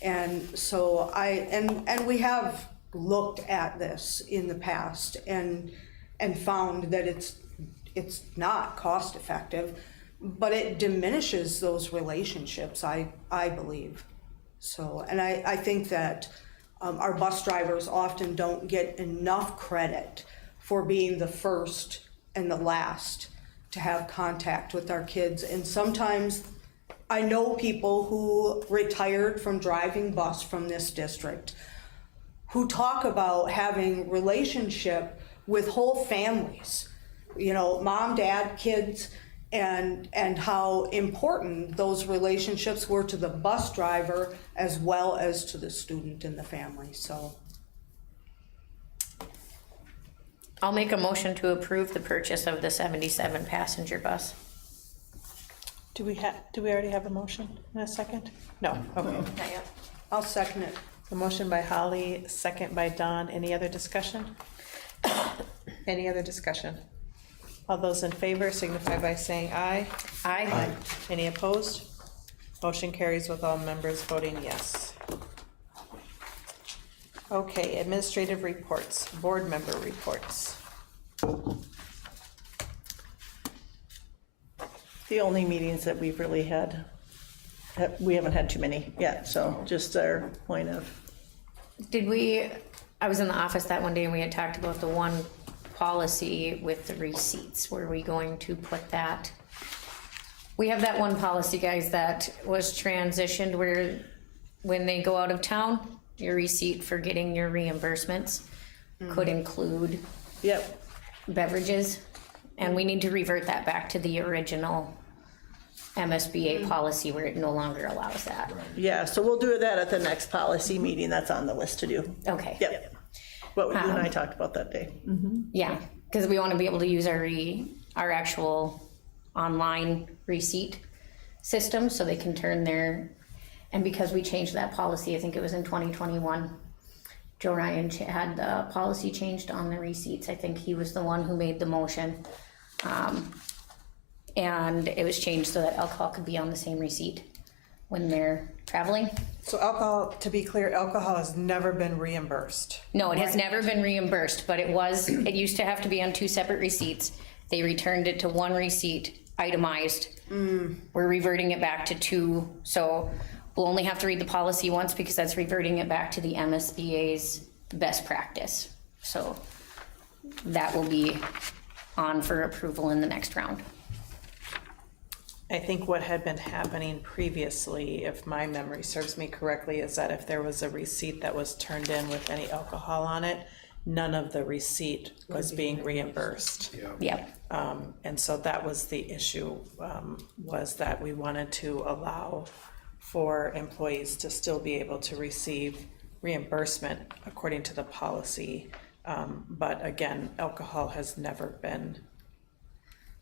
And so and we have looked at this in the past and found that it's not cost effective, but it diminishes those relationships, I believe. So, and I think that our bus drivers often don't get enough credit for being the first and the last to have contact with our kids. And sometimes I know people who retired from driving bus from this district who talk about having relationship with whole families, you know, mom, dad, kids, and how important those relationships were to the bus driver as well as to the student and the family. So I'll make a motion to approve the purchase of the 77 passenger bus. Do we already have a motion in a second? No, okay. Not yet. I'll second it. A motion by Holly, second by Dawn. Any other discussion? Any other discussion? All those in favor signify by saying aye. Aye. Any opposed? Motion carries with all members voting yes. Okay, administrative reports, board member reports. The only meetings that we've really had, we haven't had too many yet, so just our point of, I was in the office that one day and we had talked about the one policy with the receipts. Were we going to put that? We have that one policy, guys, that was transitioned where when they go out of town, your receipt for getting your reimbursements could include yep, beverages. And we need to revert that back to the original MSBA policy where it no longer allows that. yeah, so we'll do that at the next policy meeting, that's on the list to do. Okay. Yep, what you and I talked about that day. Yeah, because we want to be able to use our actual online receipt system so they can turn their, and because we changed that policy, I think it was in 2021, Joe Ryan had the policy changed on the receipts. I think he was the one who made the motion. And it was changed so that alcohol could be on the same receipt when they're traveling. So alcohol, to be clear, alcohol has never been reimbursed. No, it has never been reimbursed, but it used to have to be on 2 separate receipts. They returned it to 1 receipt, itemized. We're reverting it back to 2, so we'll only have to read the policy once because that's reverting it back to the MSBA's best practice. So that will be on for approval in the next round. I think what had been happening previously, if my memory serves me correctly, is that if there was a receipt that was turned in with any alcohol on it, none of the receipt was being reimbursed. Yep. And so that was the issue, was that we wanted to allow for employees to still be able to receive reimbursement according to the policy. But again, alcohol has never been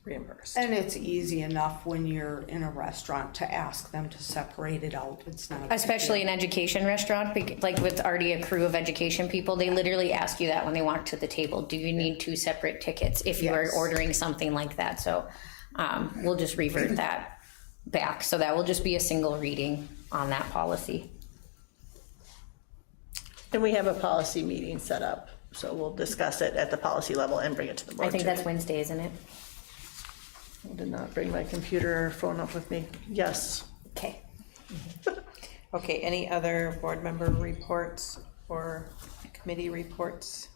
reimbursed. And it's easy enough when you're in a restaurant to ask them to separate it out. It's not. a big Especially deal. an education restaurant, like with already a crew of education people, they literally ask you that when they walk to the table. Do you need 2 separate tickets if you are Yes. ordering something like that? So we'll just revert that back. So that will just be a single reading on that policy. And we have a policy meeting set up, so we'll discuss it at the policy level and bring it to the board. I think too. that's Wednesday, isn't it? I did not bring my computer or phone up with me. Yes. Okay. Okay, any other board member reports or committee reports?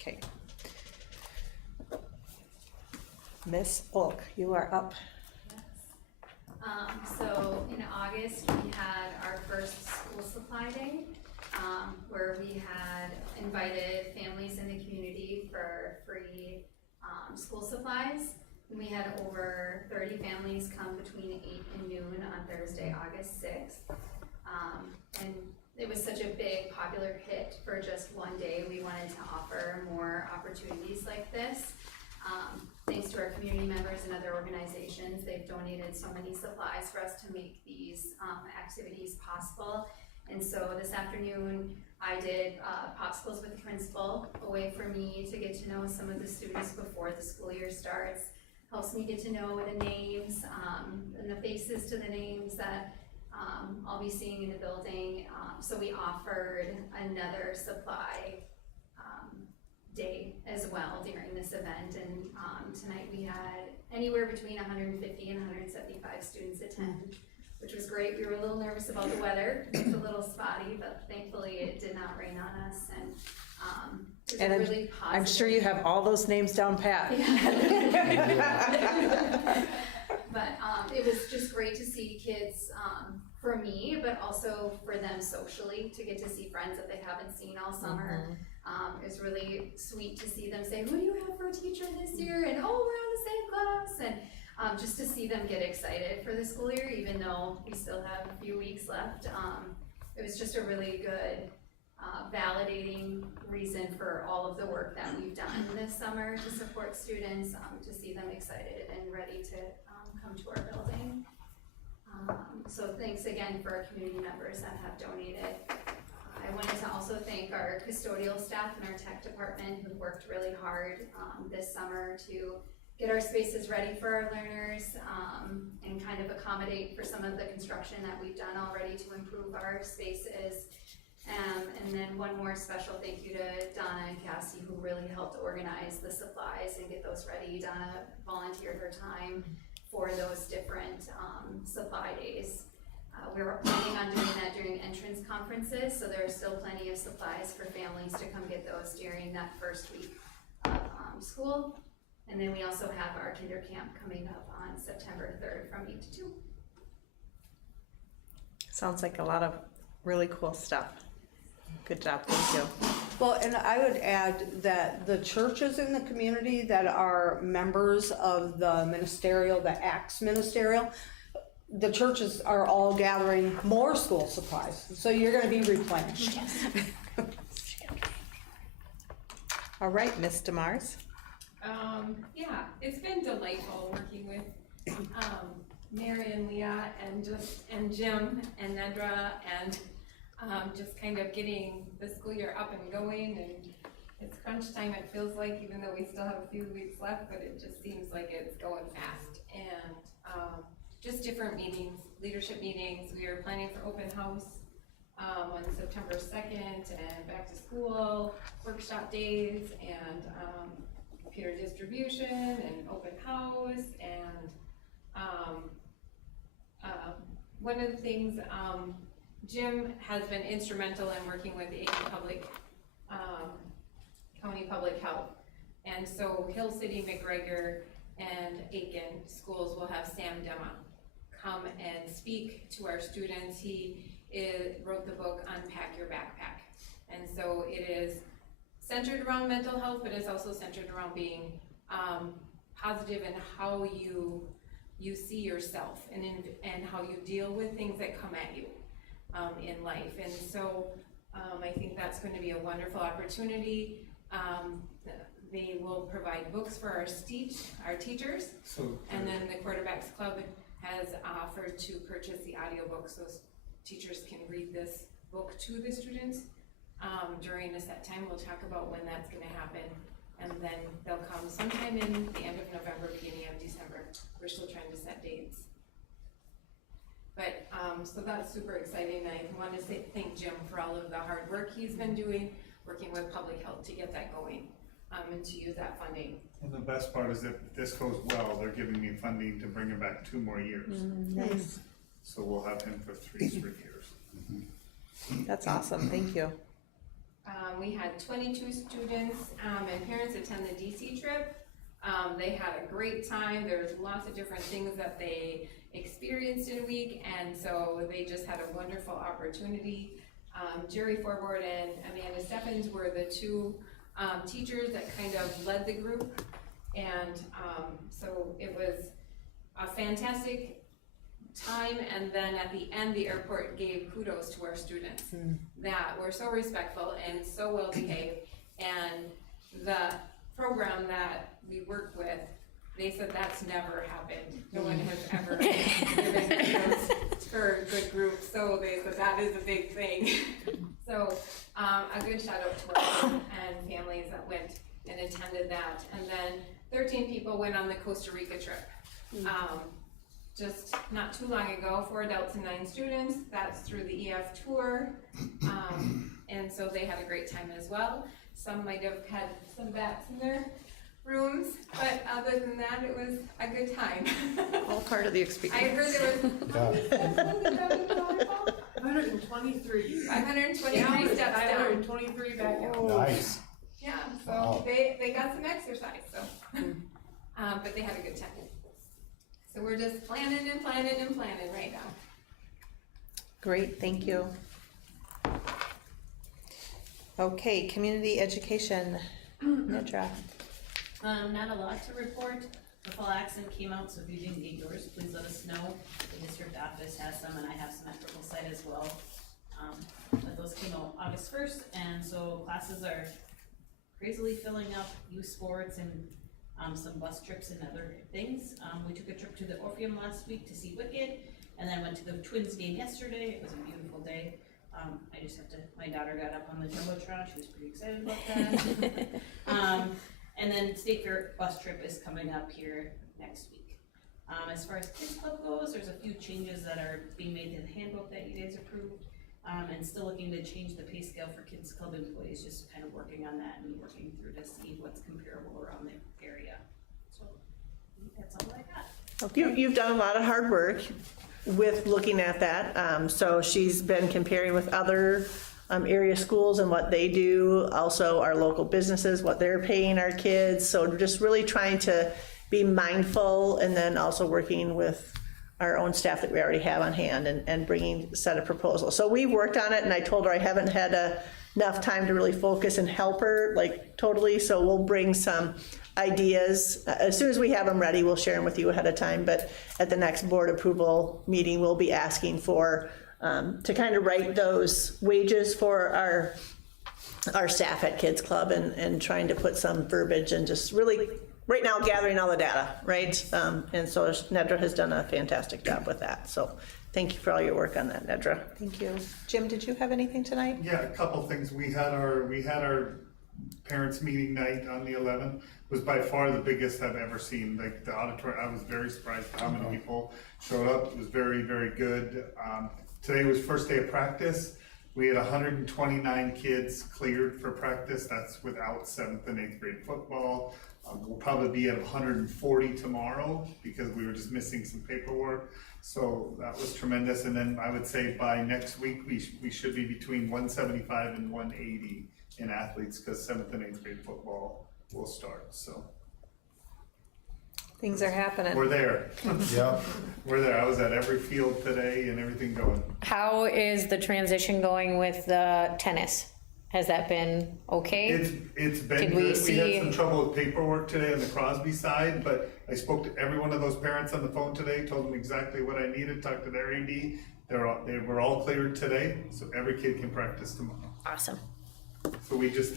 Okay. Miss Olk, you are up. So in August, we had our first school supply day, where we had invited families in the community for free school supplies. And we had over 30 families come between 8 and noon on Thursday, August 6th. And it was such a big popular hit for just one day. We wanted to offer more opportunities like this. Thanks to our community members and other organizations, they've donated so many supplies for us to make these activities possible. And so this afternoon, I did popsicles with the principal, a way for me to get to know some of the students before the school year starts. Helps me get to know the names and the faces to the names that I'll be seeing in the building. So we offered another supply day as well during this event, and tonight we had anywhere between 150 and 175 students attend, which was great. We were a little nervous about the weather. It was a little spotty, but thankfully it did not rain on us, and it was And a really positive. I'm sure you have all those names down pat. But it was just great to see kids, for me, but also for them socially, to get to see friends that they haven't seen all summer. It was really sweet to see them say, who do you have for a teacher this year? And, oh, we're on the same class. And just to see them get excited for the school year, even though we still have a few weeks left. It was just a really good, validating reason for all of the work that we've done this summer to support students, to see them excited and ready to come to our building. So thanks again for our community members that have donated. I wanted to also thank our custodial staff and our tech department who worked really hard this summer to get our spaces ready for our learners and kind of accommodate for some of the construction that we've done already to improve our spaces. And then one more special thank you to Donna and Cassie, who really helped organize the supplies and get those ready. Donna volunteered her time for those different supply days. We were planning on doing that during entrance conferences, so there are still plenty of supplies for families to come get those during that first week of school. And then we also have our kinder camp coming up on September 3rd from 8 to 2. Sounds like a lot of really cool stuff. Good job, thank you. Well, and I would add that the churches in the community that are members of the ministerial, the Acts ministerial, the churches are all gathering more school supplies, so you're gonna be replenished. All right, Ms. DeMars. Yeah, it's been delightful working with Mary and Leah and Jim and Nedra and just kind of getting the school year up and going, and it's crunch time, it feels like, even though we still have a few weeks left, but it just seems like it's going fast. And just different meetings, leadership meetings. We are planning for open house on September 2nd, and back to school workshop days, and computer distribution and open house. And one of the things, Jim has been instrumental in working with Aiken Public, County Public Health. And so Hill City, McGregor, and Aiken schools will have Sam Dema come and speak to our students. He wrote the book Unpack Your Backpack. And so it is centered around mental health, but it's also centered around being positive in how you see yourself and how you deal with things that come at you in life. And so I think that's going to be a wonderful opportunity. they will provide books for our teachers. So, And then the Quarterbacks Club has offered to purchase the audiobook so teachers can read this book to the students during a set time. We'll talk about when that's gonna happen. And then they'll come sometime in the end of November, beginning of December. We're still trying to set dates. But, so that's super exciting. I want to thank Jim for all of the hard work he's been doing, working with public health to get that going, and to use that funding. And the best part is if this goes well, they're giving me funding to bring him back 2 more years. Nice. So we'll have him for 3 straight years. That's awesome, thank you. We had 22 students and parents attend the DC trip. They had a great time. There's lots of different things that they experienced in a week, and so they just had a wonderful opportunity. Jerry Forward and Amanda Stephens were the 2 teachers that kind of led the group, and so it was a fantastic time. And then at the end, the airport gave kudos to our students that were so respectful and so well behaved. And the program that we work with, they said that's never happened. No one has ever given kudos for a good group, so they said that is a big thing. So a good shout out to our and families that went and attended that. And then 13 people went on the Costa Rica trip. Just not too long ago, 4 adults and 9 students. That's through the EF tour. And so they had a great time as well. Some might have had some bats in their rooms, but other than that, it was a good time. All part of the experience. I heard there was 123. 523 steps down. 523 back out. nice. Yeah, so Wow. they got some exercise, so. But they had a good time. So we're just planning and planning and planning right now. Great, thank you. Okay, community education, Nedra. Not a lot to report. The fall accent came out, so if you didn't get yours, please let us know. The district office has some, and I have some at Purple Site as well. But those came out August 1st, and so classes are crazily filling up, youth sports and some bus trips and other things. We took a trip to the Orpheum last week to see Wicked, and then went to the Twins game yesterday. It was a beautiful day. My daughter got up on the Jumbotron, she was pretty excited about that. And then State Fair bus trip is coming up here next week. As far as Kids Club goes, there's a few changes that are being made to the handbook that you guys approved. And still looking to change the pay scale for Kids Club employees, just kind of working on that and working through to see what's comparable around the area. So I think that's all I got. You've done a lot of hard work with looking at that. So she's been comparing with other area schools and what they do, also our local businesses, what they're paying our kids. So just really trying to be mindful, and then also working with our own staff that we already have on hand and bringing a set of proposals. So we worked on it, and I told her I haven't had enough time to really focus and help her like totally. So we'll bring some ideas. As soon as we have them ready, we'll share them with you ahead of time. But at the next board approval meeting, we'll be asking for to kind of write those wages for our staff at Kids Club, and trying to put some verbiage and just really right now gathering all the data, right? And so Nedra has done a fantastic job with that. So thank you for all your work on that, Nedra. Thank you. Jim, did you have anything tonight? Yeah, a couple things. We had our parents meeting night on the 11th. It was by far the biggest I've ever seen. Like the auditorium, I was very surprised how many people showed up. It was very, very good. Today was first day of practice. We had 129 kids cleared for practice. That's without 7th and 8th grade football. We'll probably be at 140 tomorrow because we were just missing some paperwork. So that was tremendous. And then I would say by next week, we should be between 175 and 180 in athletes, because 7th and 8th grade football will start. So Things are happening. we're there. Yeah. We're there. I was at every field today and everything going. How is the transition going with the tennis? Has that been okay? It's been Did good. we We see- had some trouble with paperwork today on the Crosby side, but I spoke to every one of those parents on the phone today, told them exactly what I needed, talked to their AD. They were all cleared today, so every kid can practice tomorrow. Awesome. So they just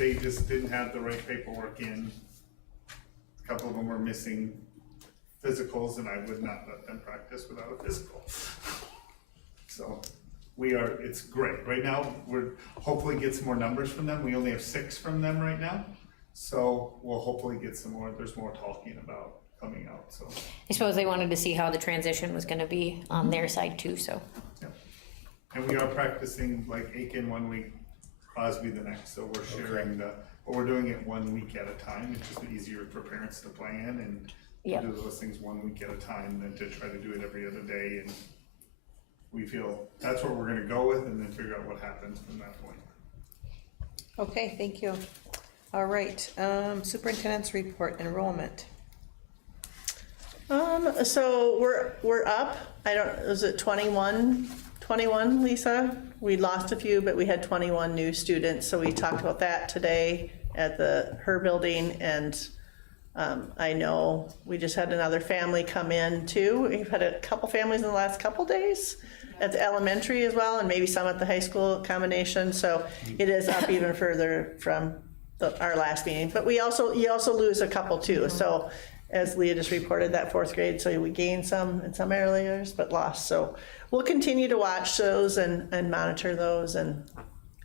didn't have the right paperwork in A couple of them were missing physicals, and I would not let them practice without a physical. So it's great. Right now, we're hopefully get some more numbers from them. We only have 6 from them right now. So we'll hopefully get some more. There's more talking about coming out, so. I suppose they wanted to see how the transition was gonna be on their side too, so. Yeah. And we are practicing like Aiken 1 week, Crosby the next, so we're sharing but we're doing it 1 week at a time. It's just easier for parents to plan and Yep. do those things 1 week at a time than to try to do it every other day. And we feel that's what we're gonna go with and then figure out what happens from that point. Okay, thank you. All right, superintendent's report, enrollment. So we're up. Was it 21, Lisa? We lost a few, but we had 21 new students. So we talked about that today at her building. And I know we just had another family come in too. We've had a couple families in the last couple days at the elementary as well, and maybe some at the high school combination. So it is up even further from our last meeting. But you also lose a couple too. So as Leah just reported, that 4th grade, so we gained some in some areas, but lost. So we'll continue to watch those and monitor those. And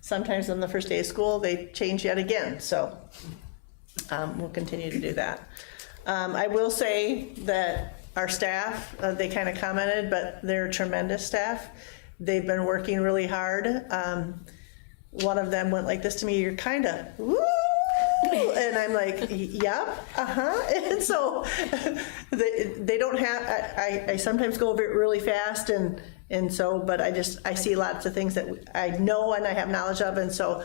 sometimes on the first day of school, they change yet again. So we'll continue to do that. I will say that our staff, they kind of commented, but they're tremendous staff. They've been working really hard. One of them went like this to me, "You're kind of, woo!" And I'm like, "Yep, And so they don't have, I sometimes go over it really fast and so, but I see lots of things that I know and I have knowledge of. And so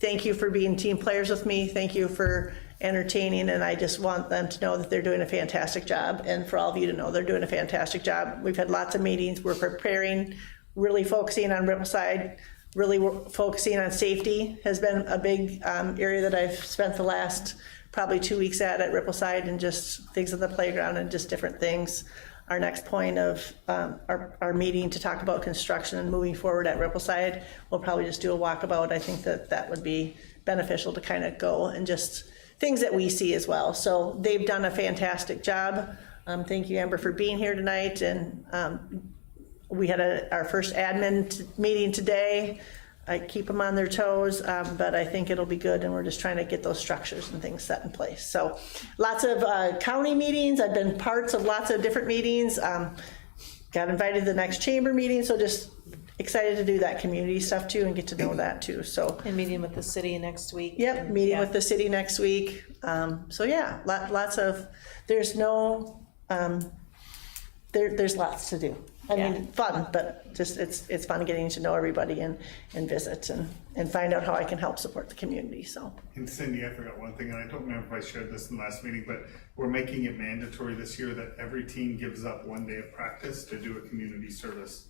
thank you for being team players with me. Thank you for entertaining. And I just want them to know that they're doing a fantastic job. And for all of you to know they're doing a fantastic job. We've had lots of meetings. We're preparing, really focusing on Rippleside. Really focusing on safety has been a big area that I've spent the last probably 2 weeks at Rippleside, and just things on the playground and just different things. Our next point of our meeting to talk about construction and moving forward at Rippleside, we'll probably just do a walkabout. I think that would be beneficial to kind of go and just things that we see as well. So they've done a fantastic job. Thank you, Amber, for being here tonight. And we had our first admin meeting today. I keep them on their toes, but I think it'll be good, and we're just trying to get those structures and things set in place. So lots of county meetings. I've been parts of lots of different meetings. Got invited to the next chamber meeting, so just excited to do that community stuff too and get to know that too. So And meeting with the city next week. Yep, meeting with the city next week. So yeah, lots of, there's lots to do. I mean, fun, but just it's fun getting to know everybody and visit and find out how I can help support the community. So. And Cindy, I forgot one thing, and I don't remember if I shared this in the last meeting, but we're making it mandatory this year that every team gives up 1 day of practice to do a community service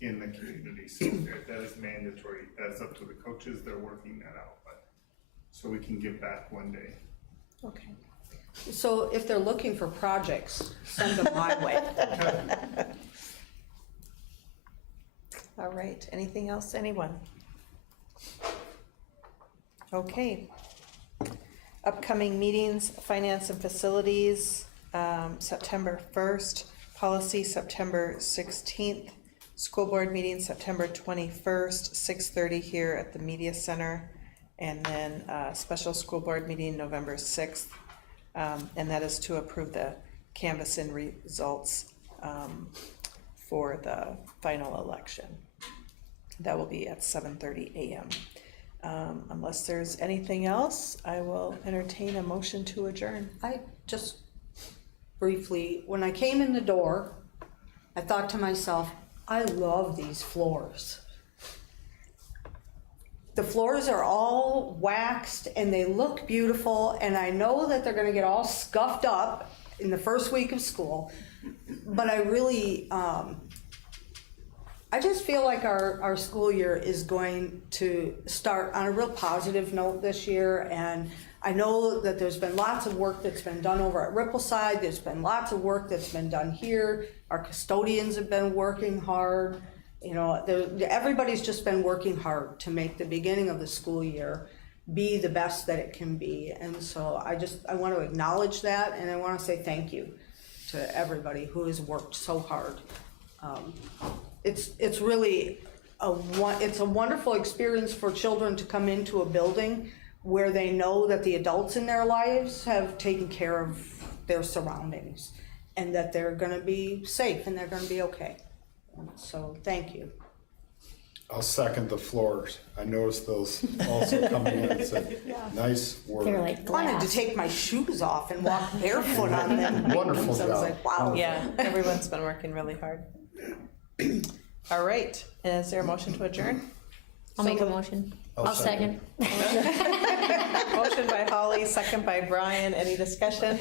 in the community. So that is mandatory. That's up to the coaches. They're working that out, but so we can give back 1 day. Okay. So if they're looking for projects, send them my way. All right, anything else, anyone? Okay. Upcoming meetings, finance and facilities, September 1st, policy September 16th, school board meeting September 21st, 6:30 here at the media center, and then special school board meeting November 6th, and that is to approve the canvassing results for the final election. That will be at 7:30 a.m. Unless there's anything else, I will entertain a motion to adjourn. I just briefly, when I came in the door, I thought to myself, I love these floors. The floors are all waxed and they look beautiful, and I know that they're gonna get all scuffed up in the first week of school, but I really, I just feel like our school year is going to start on a real positive note this year, and I know that there's been lots of work that's been done over at Rippleside. There's been lots of work that's been done here. Our custodians have been working hard. You know, everybody's just been working hard to make the beginning of the school year be the best that it can be. And so I want to acknowledge that, and I want to say thank you to everybody who has worked so hard. It's really it's a wonderful experience for children to come into a building where they know that the adults in their lives have taken care of their surroundings and that they're going to be safe and they're going to be okay. So thank you. I'll second the floors. I noticed those also coming in and said, nice work. They're like I wanted to glass. take my shoes off and walk barefoot on them. Wonderful So I was job. like, wow. Yeah, everyone's been working really hard. All right, is there a motion to adjourn? I'll make a motion. I'll second. Motion by Holly, second by Brian. Any discussion?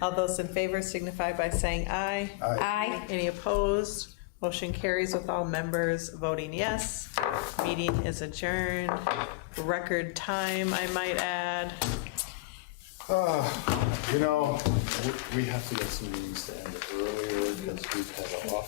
All those in favor signify by saying aye. Aye. Any opposed? Motion carries with all members voting yes. Meeting is adjourned. Record time, I might add. You know, we have to get some meetings to end earlier because we've had an awful